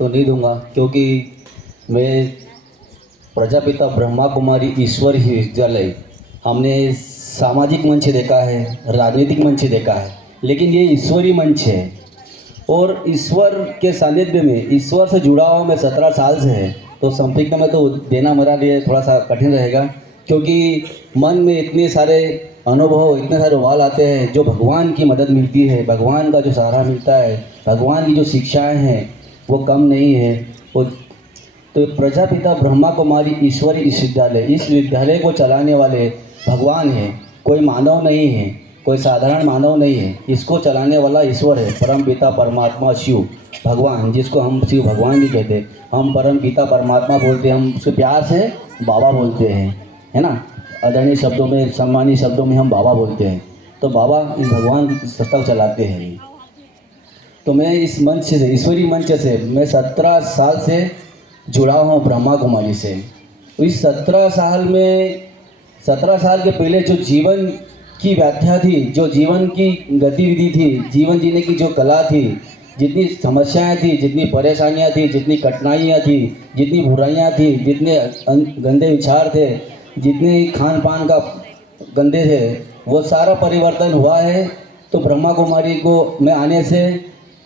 तो नहीं दूंगा, क्योंकि मैं प्रजापिता ब्रह्मा कुमारी ईश्वर ही विद्यालय हमने सामाजिक मंच देखा है, राजनीतिक मंच देखा है, लेकिन ये ईश्वरी मंच है। और ईश्वर के सानिध्य में, ईश्वर से जुड़ा हुआ मैं 17 साल से है, तो संदिग्ध में तो देना मेरा लिए थोड़ा सा कठिन रहेगा, क्योंकि मन में इतने सारे अनुभव, इतने सारे वाल आते हैं। जो भगवान की मदद मिलती है, भगवान का जो सहारा मिलता है, भगवान की जो शिक्षाएं हैं वो कम नहीं है। वो तो प्रजापिता ब्रह्मा कुमारी ईश्वरी विश्वविद्यालय, इस विद्यालय को चलाने वाले भगवान हैं, कोई मानव नहीं है, कोई साधारण मानव नहीं है। इसको चलाने वाला ईश्वर है, परम पिता परमात्मा शिव भगवान, जिसको हम शिव भगवान भी कहते हैं। हम परम पिता परमात्मा बोलते हैं, हम उसके प्यार से बाबा बोलते हैं, है ना। आदरणीय शब्दों में, सम्मानीय शब्दों में हम बाबा बोलते हैं। तो बाबा इस भगवान की संस्था चलाते हैं। तो मैं इस मंच से, ईश्वरी मंच से मैं 17 साल से जुड़ा हूँ ब्रह्मा कुमारी से। इस 17 साल में, 17 साल के पहले जो जीवन की व्याख्या थी, जो जीवन की गतिविधि थी, जीवन जीने की जो कला थी, जितनी समस्याएं थी, जितनी परेशानियां थी, जितनी कठिनाइयां थी, जितनी बुराइयां थी, जितने गंदे विचार थे, जितने खान पान का गंदे थे, वो सारा परिवर्तन हुआ है। तो ब्रह्मा कुमारी को मैं आने से,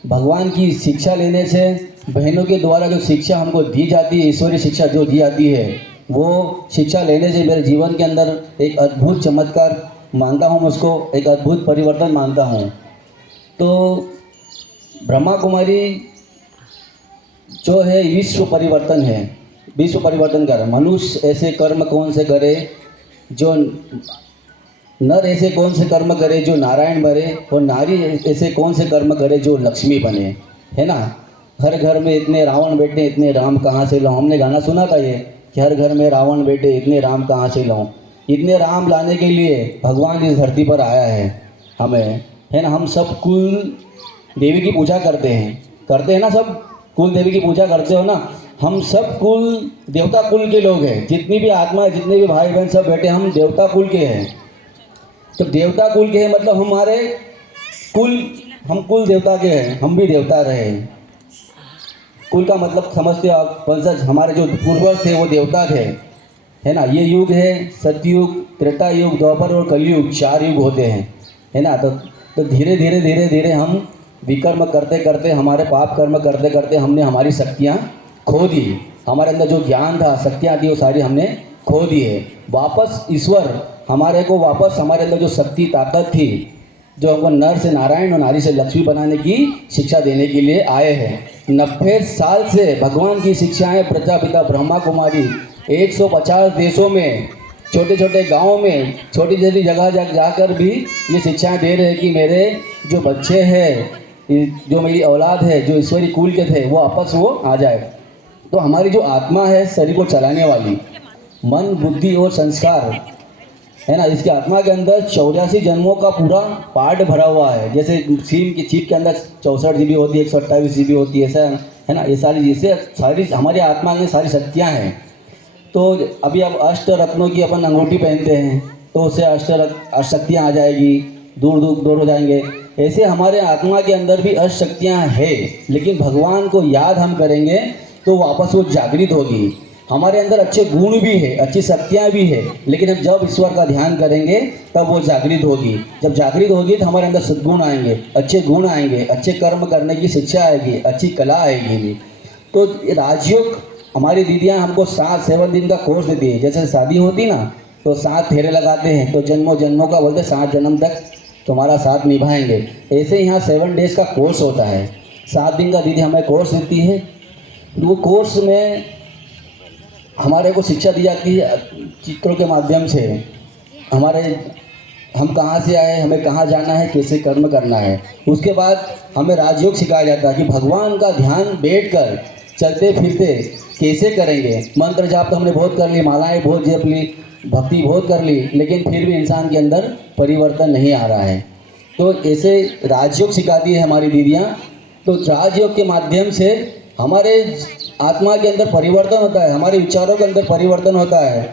भगवान की शिक्षा लेने से, बहनों के द्वारा जो शिक्षा हमको दी जाती है, ईश्वरीय शिक्षा जो दी जाती है, वो शिक्षा लेने से मेरे जीवन के अंदर एक अद्भुत चमत्कार मानता हूँ, उसको एक अद्भुत परिवर्तन मानता हूँ। तो ब्रह्मा कुमारी जो है विश्व परिवर्तन है, विश्व परिवर्तन कर। मनुष्य ऐसे कर्म कौन से करे जो नर, ऐसे कौन से कर्म करे जो नारायण बने, और नारी ऐसे कौन से कर्म करे जो लक्ष्मी बने, है ना। हर घर में इतने रावण बेटे, इतने राम कहाँ से लाऊं। हमने गाना सुना था ये कि हर घर में रावण बेटे, इतने राम कहाँ से लाऊं। इतने राम लाने के लिए भगवान इस धरती पर आया है हमें, है ना। हम सब कुल देवी की पूजा करते हैं ना, सब कुल देवी की पूजा करते हो ना। हम सब कुल देवता कुल के लोग हैं, जितनी भी आत्मा, जितने भी भाई बहन सब बेटे, हम देवता कुल के हैं। तो देवता कुल के हैं मतलब हमारे कुल, हम कुल देवता के हैं, हम भी देवता रहे। कुल का मतलब समझते हो आप, वंशज, हमारे जो पूर्वज थे वो देवता थे, है ना। ये युग है सतयुग, त्रेता युग, द्वापर और कलयुग, 4 युग होते हैं, है ना। तो धीरे धीरे धीरे धीरे हम विकर्म करते करते, हमारे पाप कर्म करते करते हमने हमारी शक्तियाँ खो दी। हमारे अंदर जो ज्ञान था, शक्तियाँ थी, वो सारी हमने खो दी है। वापस ईश्वर हमारे को, वापस हमारे अंदर जो शक्ति ताकत थी, जो हमको नर से नारायण और नारी से लक्ष्मी बनाने की शिक्षा देने के लिए आए हैं। 90 साल से भगवान की शिक्षाएं प्रजापिता ब्रह्मा कुमारी 150 देशों में, छोटे छोटे गाँव में, छोटी छोटी जगह जाकर भी ये शिक्षाएं दे रहे हैं कि मेरे जो बच्चे हैं, जो मेरी औलाद है, जो ईश्वरी कुल के थे, वो आपस वो आ जाए। तो हमारी जो आत्मा है, शरीर को चलाने वाली, मन बुद्धि और संस्कार, है ना, इसकी आत्मा के अंदर 84 जन्मों का पूरा पार्ट भरा हुआ है। जैसे सिम की चिप के अंदर 64 GB होती है, 128 GB होती है, ऐसा है ना। ये सारी, जैसे सारी हमारी आत्मा में सारी शक्तियाँ हैं। तो अभी अब अष्ट रत्नों की अपन अंगूठी पहनते हैं, तो उससे अष्ट शक्तियाँ आ जाएगी, दूर हो जाएंगे। ऐसे हमारे आत्मा के अंदर भी अष्ट शक्तियाँ है, लेकिन भगवान को याद हम करेंगे तो वापस वो जागृत होगी। हमारे अंदर अच्छे गुण भी है, अच्छी शक्तियाँ भी है, लेकिन हम जब ईश्वर का ध्यान करेंगे तब वो जागृत होगी। जब जागृत होगी तो हमारे अंदर सद्गुण आएंगे, अच्छे गुण आएंगे, अच्छे कर्म करने की शिक्षा आएगी, अच्छी कला आएगी। तो राजयोग, हमारी दीदियाँ हमको 7 दिन का कोर्स देती है। जैसे शादी होती ना, तो 7 फेरे लगाते हैं, तो जन्मों जन्मों का बोलते 7 जन्म तक तुम्हारा साथ निभाएंगे। ऐसे यहाँ 7 डेज का कोर्स होता है, 7 दिन का दीदी हमें कोर्स देती है। वो कोर्स में हमारे को शिक्षा दी जाती है चित्रों के माध्यम से। हम कहाँ से आए, हमें कहाँ जाना है, कैसे कर्म करना है। उसके बाद हमें राजयोग सिखाया जाता है कि भगवान का ध्यान बैठकर चलते फिरते कैसे करेंगे। मंत्र जाप तो हमने बहुत कर ली, मालाएं बहुत जप ली, भक्ति बहुत कर ली, लेकिन फिर भी इंसान के अंदर परिवर्तन नहीं आ रहा है। तो ऐसे राजयोग सिखाती है हमारी दीदियाँ। तो राजयोग के माध्यम से हमारे आत्मा के अंदर परिवर्तन होता है, हमारे विचारों के अंदर परिवर्तन होता है,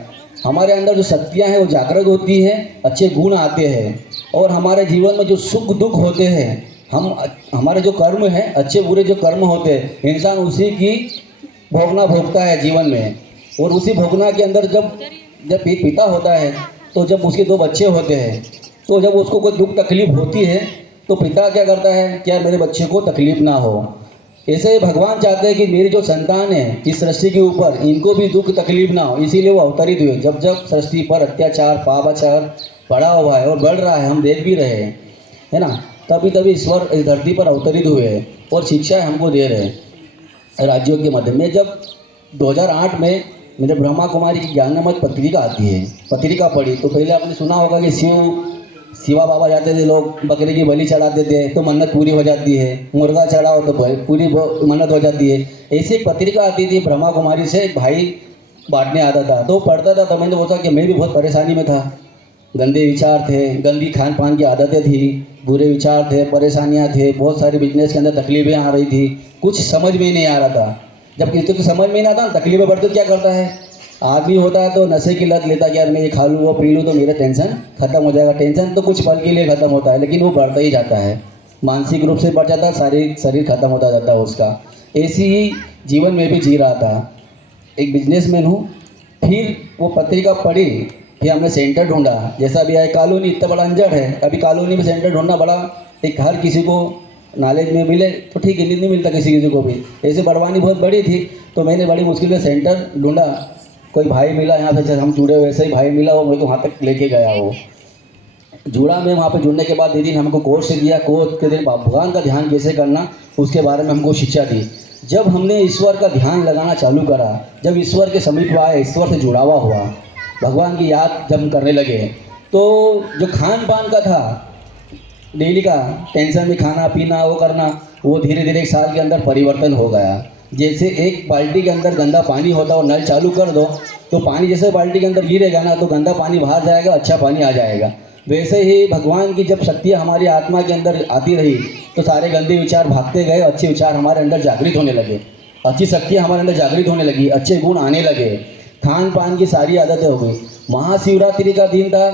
हमारे अंदर जो शक्तियाँ हैं वो जागृत होती है, अच्छे गुण आते हैं, और हमारे जीवन में जो सुख दुख होते हैं, हमारे जो कर्म है, अच्छे बुरे जो कर्म होते हैं, इंसान उसी की भोगना भोगता है जीवन में। और उसी भोगना के अंदर जब एक पिता होता है, तो जब उसके 2 बच्चे होते हैं, तो जब उसको कोई दुख तकलीफ होती है तो पिता क्या करता है, क्या मेरे बच्चे को तकलीफ ना हो। ऐसे भगवान चाहते हैं कि मेरी जो संतान है इस सृष्टि के ऊपर, इनको भी दुख तकलीफ ना हो, इसीलिए वो अवतरित हुए। जब जब सृष्टि पर अत्याचार पापाचार बढ़ा हुआ है और बढ़ रहा है, हम देख भी रहे हैं, है ना, तभी तभी ईश्वर इस धरती पर अवतरित हुए हैं और शिक्षाएं हमको दे रहे हैं राज्यों के मध्य में। जब 2008 में मेरे ब्रह्मा कुमारी की ज्ञानमत पत्रिका आती है, पत्रिका पढ़ी तो पहले आपने सुना होगा कि शिवा बाबा जाते थे, लोग बकरे की बलि चढ़ाते थे तो मन्नत पूरी हो जाती है, मुर्गा चढ़ाओ तो पूरी मन्नत हो जाती है। ऐसी एक पत्रिका आती थी ब्रह्मा कुमारी से, एक भाई बांटने आता था, तो पढ़ता था। तो मैंने सोचा कि मैं भी बहुत परेशानी में था, गंदे विचार थे, गंदी खान पान की आदतें थी, बुरे विचार थे, परेशानियां थे, बहुत सारी बिजनेस के अंदर तकलीफें आ रही थी, कुछ समझ में नहीं आ रहा था। जब किसी को समझ में नहीं आता, तकलीफें बढ़ती तो क्या करता है आदमी होता है, तो नशे की लत लेता कि यार मैं ये खा लूँ वो पी लूँ तो मेरा टेंशन खत्म हो जाएगा। टेंशन तो कुछ पल के लिए खत्म होता है, लेकिन वो बढ़ता ही जाता है, मानसिक रूप से बढ़ जाता है, शारीरिक शरीर खत्म होता जाता है उसका। ऐसी ही जीवन में भी जी रहा था, एक बिजनेसमैन हूँ। फिर वो पत्रिका पढ़ी, फिर हमने सेंटर ढूंढा, जैसा भी आए कॉलोनी इतना बड़ा अंजड़ है, अभी कॉलोनी में सेंटर ढूंढना बड़ा एक, हर किसी को नॉलेज में मिले तो ठीक है, नहीं मिलता किसी को भी। ऐसे बढ़वानी बहुत बड़ी थी, तो मैंने बड़ी मुश्किल से सेंटर ढूंढा। कोई भाई मिला यहाँ पे, हम जुड़े वैसे ही भाई मिला, वो मेरे को वहाँ तक लेके गया। वो जुड़ा में, वहाँ पे जुड़ने के बाद दीदी ने हमको कोर्स दिया, कोर्स के दिन भगवान का ध्यान कैसे करना उसके बारे में हमको शिक्षा दी। जब हमने ईश्वर का ध्यान लगाना चालू करा, जब ईश्वर के समीप आए, ईश्वर से जुड़ावा हुआ, भगवान की याद जब हम करने लगे, तो जो खान पान का था डेली का टेंशन में खाना पीना वो करना, वो धीरे धीरे 1 साल के अंदर परिवर्तन हो गया। जैसे एक बाल्टी के अंदर गंदा पानी होता है और नल चालू कर दो तो पानी जैसे बाल्टी के अंदर गिरेगा ना, तो गंदा पानी बाहर जाएगा, अच्छा पानी आ जाएगा। वैसे ही भगवान की जब शक्तियाँ हमारी आत्मा के अंदर आती रही, तो सारे गंदे विचार भागते गए, अच्छे विचार हमारे अंदर जागृत होने लगे, अच्छी शक्तियाँ हमारे अंदर जागृत होने लगी, अच्छे गुण आने लगे, खान पान की सारी आदतें हो गई। महाशिवरात्रि का दिन था,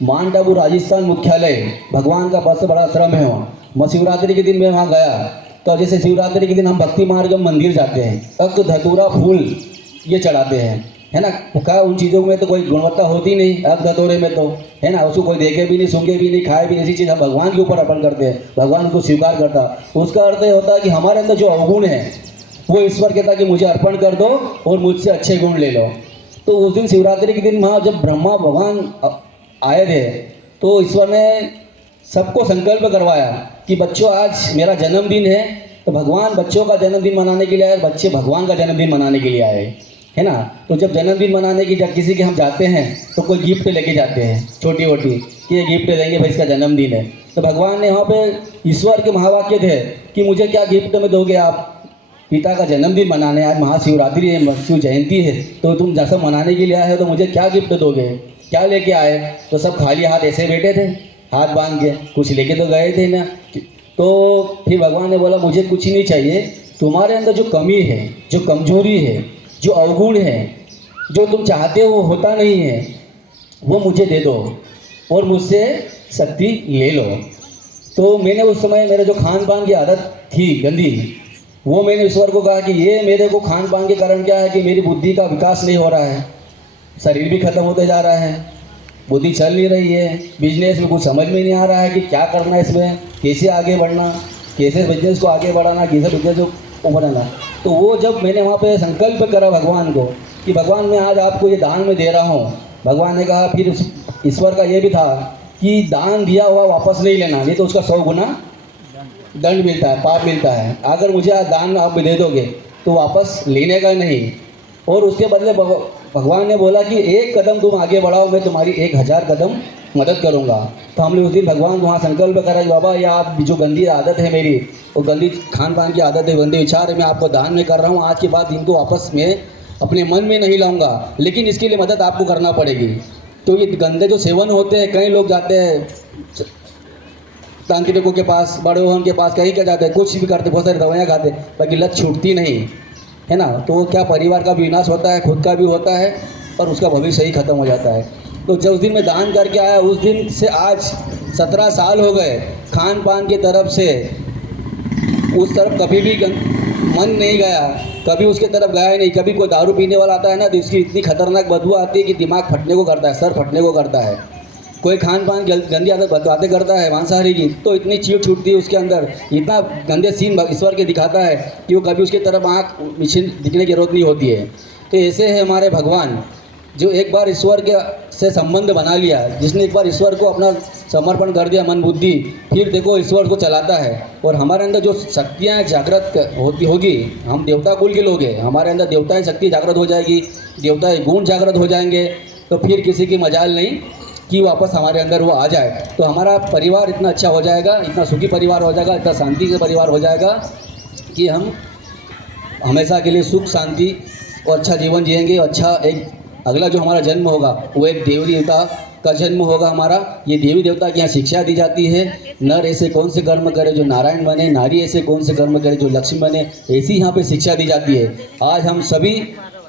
माउंट आबू राजस्थान मुख्यालय, भगवान का सबसे बड़ा आश्रम है वहाँ। शिवरात्रि के दिन मैं वहाँ गया, तो जैसे शिवरात्रि के दिन हम भक्ति मार्ग मंदिर जाते हैं, अक धतूरा फूल ये चढ़ाते हैं, है ना। क्या उन चीज़ों में तो कोई गुणवत्ता होती नहीं, अक धतूरे में तो, है ना, उसको कोई देखे भी नहीं, सूंघे भी नहीं, खाए भी नहीं, ऐसी चीज़ हम भगवान के ऊपर अर्पण करते हैं, भगवान उसको स्वीकार करता। उसका अर्थ ये होता है कि हमारे अंदर जो अवगुण है वो ईश्वर कहता है कि मुझे अर्पण कर दो और मुझसे अच्छे गुण ले लो। तो उस दिन शिवरात्रि के दिन वहाँ जब ब्रह्मा भगवान आए थे, तो ईश्वर ने सबको संकल्प करवाया कि बच्चों आज मेरा जन्मदिन है, तो भगवान बच्चों का जन्मदिन मनाने के लिए आए, बच्चे भगवान का जन्मदिन मनाने के लिए आए, है ना। तो जब जन्मदिन मनाने की जब किसी के हम जाते हैं तो कोई गिफ्ट लेके जाते हैं छोटी मोटी कि ये गिफ्ट देंगे भाई इसका जन्मदिन है। तो भगवान ने वहाँ पे ईश्वर के महावाक्य थे कि मुझे क्या गिफ्ट में दोगे आप, पिता का जन्मदिन मनाने, आज महाशिवरात्रि है, शिव जयंती है, तो तुम जैसा मनाने के लिए आए हो तो मुझे क्या गिफ्ट दोगे, क्या लेके आए। तो सब खाली हाथ ऐसे बैठे थे, हाथ बांध के, कुछ लेके तो गए थे ना। तो फिर भगवान ने बोला मुझे कुछ नहीं चाहिए, तुम्हारे अंदर जो कमी है, जो कमजोरी है, जो अवगुण है, जो तुम चाहते हो वो होता नहीं है, वो मुझे दे दो और मुझसे शक्ति ले लो। तो मैंने उस समय मेरे जो खान पान की आदत थी गंदी, वो मैंने ईश्वर को कहा कि ये मेरे को खान पान के कारण क्या है कि मेरी बुद्धि का विकास नहीं हो रहा है, शरीर भी खत्म होते जा रहा है, बुद्धि चल नहीं रही है, बिजनेस में कुछ समझ में नहीं आ रहा है कि क्या करना है, इसमें कैसे आगे बढ़ना, कैसे बिजनेस को आगे बढ़ाना, कैसे बिजनेस को बढ़ाना। तो वो जब मैंने वहाँ पे संकल्प करा भगवान को कि भगवान मैं आज आपको ये दान में दे रहा हूँ, भगवान ने कहा, फिर ईश्वर का ये भी था कि दान दिया हुआ वापस नहीं लेना, ये तो उसका 100 गुना दंड मिलता है, पाप मिलता है। अगर मुझे आज दान आप दे दोगे तो वापस लेने का नहीं, और उसके बदले भगवान ने बोला कि 1 कदम तुम आगे बढ़ाओ, मैं तुम्हारी 1000 कदम मदद करूंगा। तो हमने उस दिन भगवान को वहाँ संकल्प करा कि बाबा ये आप जो गंदी आदत है मेरी, वो गंदी खान पान की आदत है, गंदे विचार है, मैं आपको दान में कर रहा हूँ, आज के बाद इनको वापस मैं अपने मन में नहीं लाऊंगा, लेकिन इसके लिए मदद आपको करना पड़ेगी। तो ये गंदे जो सेवन होते हैं, कई लोग जाते हैं तांत्रिकों के पास, बड़े ओहन के पास, कहीं क्या जाते हैं, कुछ भी करते, बहुत सारी दवाइयाँ खाते, बाकी लत छूटती नहीं, है ना। तो क्या परिवार का भी विनाश होता है, खुद का भी होता है, और उसका भविष्य ही खत्म हो जाता है। तो जब उस दिन मैं दान करके आया, उस दिन से आज 17 साल हो गए, खान पान की तरफ से उस तरफ कभी भी मन नहीं गया, कभी उसके तरफ गया ही नहीं। कभी कोई दारू पीने वाला आता है ना तो इसकी इतनी खतरनाक बदबू आती है कि दिमाग फटने को करता है, सर फटने को करता है। कोई खान पान गंदी आदत बातें करता है मांसाहारी की, तो इतनी चीड़ छूटती है उसके अंदर, इतना गंदे सीन ईश्वर के दिखाता है कि वो कभी उसकी तरफ आँख दिखने की जरूरत नहीं होती है। तो ऐसे है हमारे भगवान, जो एक बार ईश्वर के से संबंध बना लिया, जिसने एक बार ईश्वर को अपना समर्पण कर दिया मन बुद्धि, फिर देखो ईश्वर को चलाता है। और हमारे अंदर जो शक्तियाँ जागृत होगी, हम देवता कुल के लोग हैं, हमारे अंदर देवताएं शक्ति जागृत हो जाएगी, देवताएं गुण जागृत हो जाएंगे, तो फिर किसी की मजाल नहीं कि वापस हमारे अंदर वो आ जाए। तो हमारा परिवार इतना अच्छा हो जाएगा, इतना सुखी परिवार हो जाएगा, इतना शांति का परिवार हो जाएगा कि हम हमेशा के लिए सुख शांति और अच्छा जीवन जिएंगे। अच्छा एक अगला जो हमारा जन्म होगा वो एक देवी देवता का जन्म होगा हमारा। ये देवी देवता की यहाँ शिक्षा दी जाती है, नर ऐसे कौन से कर्म करे जो नारायण बने, नारी ऐसे कौन से कर्म करे जो लक्ष्मी बने, ऐसी यहाँ पे शिक्षा दी जाती है। आज हम सभी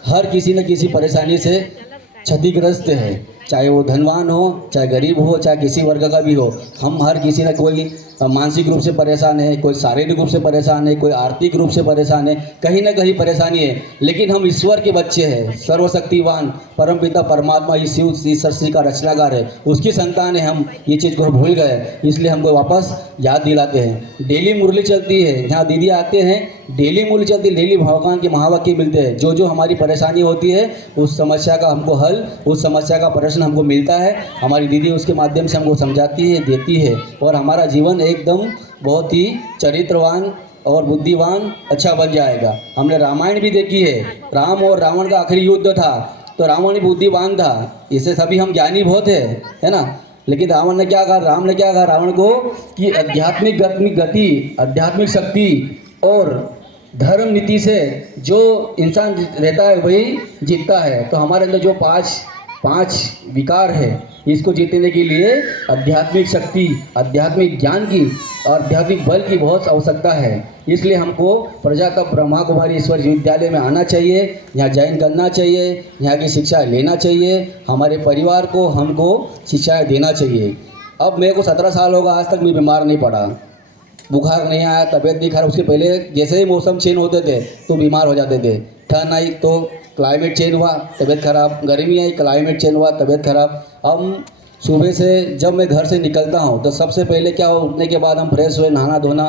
हर किसी न किसी परेशानी से क्षतिग्रस्त है, चाहे वो धनवान हो, चाहे गरीब हो, चाहे किसी वर्ग का भी हो। हम हर किसी न कोई मानसिक रूप से परेशान है, कोई शारीरिक रूप से परेशान है, कोई आर्थिक रूप से परेशान है, कहीं ना कहीं परेशानी है। लेकिन हम ईश्वर के बच्चे हैं, सर्वशक्तिवान परमपिता परमात्मा इस शिव सृष्टि का रचनाकार है, उसकी संतान है। हम ये चीज़ को भूल गए, इसलिए हमको वापस याद दिलाते हैं। डेली मुरली चलती है, यहाँ दीदी आते हैं, डेली मुरली चलती है, डेली भगवान के महावाक्य मिलते हैं। जो जो हमारी परेशानी होती है उस समस्या का हमको हल, उस समस्या का प्रश्न हमको मिलता है। हमारी दीदी उसके माध्यम से हमको समझाती है, देती है, और हमारा जीवन एकदम बहुत ही चरित्रवान और बुद्धिवान अच्छा बन जाएगा। हमने रामायण भी देखी है, राम और रावण का आखिरी युद्ध था, तो रावण बुद्धिवान था, इससे सभी हम ज्ञानी बहुत है ना। लेकिन रावण ने क्या कहा, राम ने क्या कहा रावण को कि आध्यात्मिक गति, आध्यात्मिक शक्ति और धर्म नीति से जो इंसान रहता है वही जीतता है। तो हमारे अंदर जो पांच विकार है, इसको जीतने के लिए आध्यात्मिक शक्ति, आध्यात्मिक ज्ञान की और आध्यात्मिक बल की बहुत आवश्यकता है। इसलिए हमको प्रजातंत्र ब्रह्मा कुमारी ईश्वर विद्यालय में आना चाहिए, यहाँ ज्वाइन करना चाहिए, यहाँ की शिक्षा लेना चाहिए, हमारे परिवार को हमको शिक्षाएँ देना चाहिए। अब मेरे को 17 साल होगा, आज तक मैं बीमार नहीं पड़ा, बुखार नहीं आया, तबीयत नहीं खराब। उसके पहले जैसे ही मौसम चेंज होते थे तो बीमार हो जाते थे। ठंड आई तो क्लाइमेट चेंज हुआ, तबीयत खराब, गर्मी आई क्लाइमेट चेंज हुआ, तबीयत खराब। हम सुबह से जब मैं घर से निकलता हूँ तो सबसे पहले क्या हो, उठने के बाद हम फ्रेश हुए, नहाना धोना,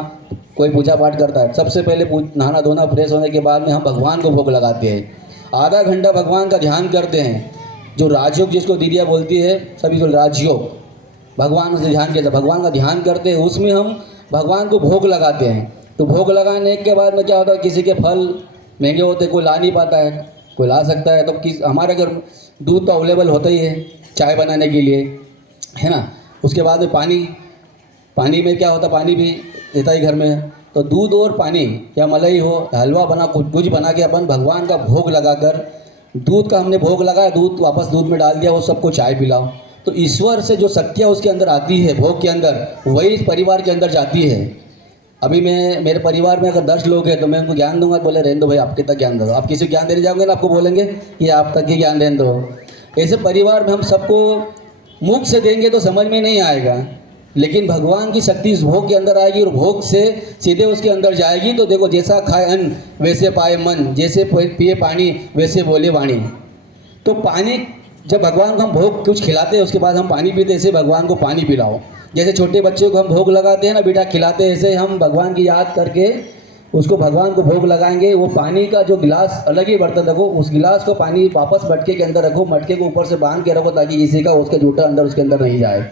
कोई पूजा पाठ करता है, सबसे पहले नहाना धोना फ्रेश होने के बाद में हम भगवान को भोग लगाते हैं। आधा घंटा भगवान का ध्यान करते हैं, जो राजयोग जिसको दीदियाँ बोलती है सभी, जो राजयोग भगवान से ध्यान किया, भगवान का ध्यान करते हैं, उसमें हम भगवान को भोग लगाते हैं। तो भोग लगाने के बाद में क्या होता है, किसी के फल महंगे होते, कोई ला नहीं पाता है, कोई ला सकता है। तो हमारे घर दूध तो अवेलेबल होता ही है चाय बनाने के लिए, है ना। उसके बाद में पानी में क्या होता है, पानी भी रहता ही घर में। तो दूध और पानी या मलाई हो, हलवा बना, कुछ बना के अपन भगवान का भोग लगाकर, दूध का हमने भोग लगाया, दूध वापस दूध में डाल दिया, वो सबको चाय पिलाओ। तो ईश्वर से जो शक्तियाँ उसके अंदर आती है भोग के अंदर, वही परिवार के अंदर जाती है। अभी मैं मेरे परिवार में अगर 10 लोग हैं तो मैं उनको ज्ञान दूंगा, बोले रहने दो भाई, आप कितना ज्ञान दो, आप किसी को ज्ञान देने जाओगे ना आपको बोलेंगे कि आप तक ही ज्ञान रहने दो। ऐसे परिवार में हम सबको मुख से देंगे तो समझ में नहीं आएगा, लेकिन भगवान की शक्ति इस भोग के अंदर आएगी और भोग से सीधे उसके अंदर जाएगी। तो देखो, जैसा खाए अन्न वैसे पाए मन, जैसे पिए पानी वैसे बोले वाणी। तो पानी जब भगवान को हम भोग कुछ खिलाते हैं उसके बाद हम पानी पीते, ऐसे भगवान को पानी पिलाओ। जैसे छोटे बच्चों को हम भोग लगाते हैं ना, बेटा खिलाते हैं, ऐसे हम भगवान की याद करके उसको भगवान को भोग लगाएंगे। वो पानी का जो गिलास अलग ही बर्तन रखो, उस गिलास को पानी वापस मटके के अंदर रखो, मटके को ऊपर से बांध के रखो ताकि किसी का उसका जूठा अंदर उसके अंदर नहीं जाए।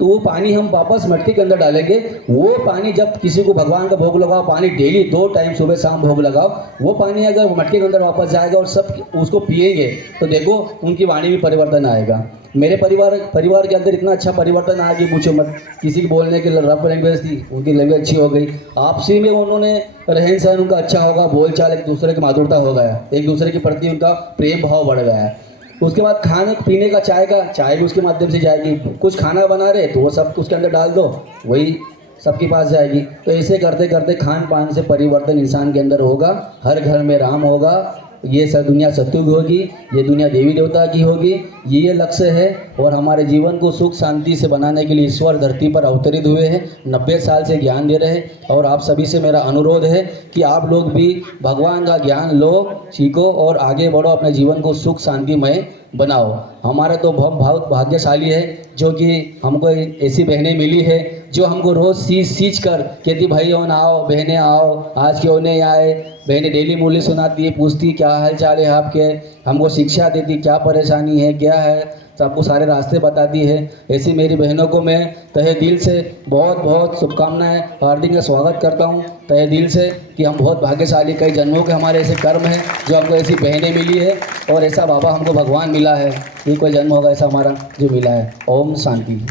तो वो पानी हम वापस मटके के अंदर डालेंगे। वो पानी जब किसी को भगवान का भोग लगाओ, पानी डेली 2 टाइम सुबह शाम भोग लगाओ, वो पानी अगर मटके के अंदर वापस जाएगा और सब उसको पिएंगे तो देखो उनकी वाणी में परिवर्तन आएगा। मेरे परिवार के अंदर इतना अच्छा परिवर्तन आया कि पूछो मत। किसी की बोलने की रफ लैंग्वेज थी, उनकी लैंग्वेज अच्छी हो गई, आपसी में उन्होंने रहन सहन उनका अच्छा होगा, बोलचाल एक दूसरे की माधुरता हो गया, एक दूसरे के प्रति उनका प्रेम भाव बढ़ गया। उसके बाद खाने पीने का चाय भी उसके माध्यम से जाएगी। कुछ खाना बना रहे तो वो सब उसके अंदर डाल दो, वही सबके पास जाएगी। तो ऐसे करते करते खान पान से परिवर्तन इंसान के अंदर होगा, हर घर में राम होगा, ये सब दुनिया सत्युग होगी, ये दुनिया देवी देवता की होगी, ये लक्ष्य है। और हमारे जीवन को सुख शांति से बनाने के लिए ईश्वर धरती पर अवतरित हुए हैं, 90 साल से ज्ञान दे रहे हैं। और आप सभी से मेरा अनुरोध है कि आप लोग भी भगवान का ज्ञान लो, सीखो और आगे बढ़ो, अपने जीवन को सुख शांतिमय बनाओ। हमारा तो बहुत भाग्यशाली है जो कि हमको ऐसी बहनें मिली है जो हमको रोज़ सींच कर कहती भाई और आओ, बहनें आओ, आज क्यों नहीं आए। बहनें डेली मूल्य सुनाती है, पूछती क्या हाल चाल है आपके, हमको शिक्षा देती क्या परेशानी है क्या है, सबको सारे रास्ते बताती है। ऐसी मेरी बहनों को मैं तहे दिल से बहुत शुभकामनाएं, हार्दिक स्वागत करता हूं तहे दिल से कि हम बहुत भाग्यशाली, कई जन्मों के हमारे ऐसे कर्म हैं जो हमको ऐसी बहनें मिली है और ऐसा बाबा हमको भगवान मिला है। ये कोई जन्म होगा ऐसा हमारा जो मिला है। ओम शांति।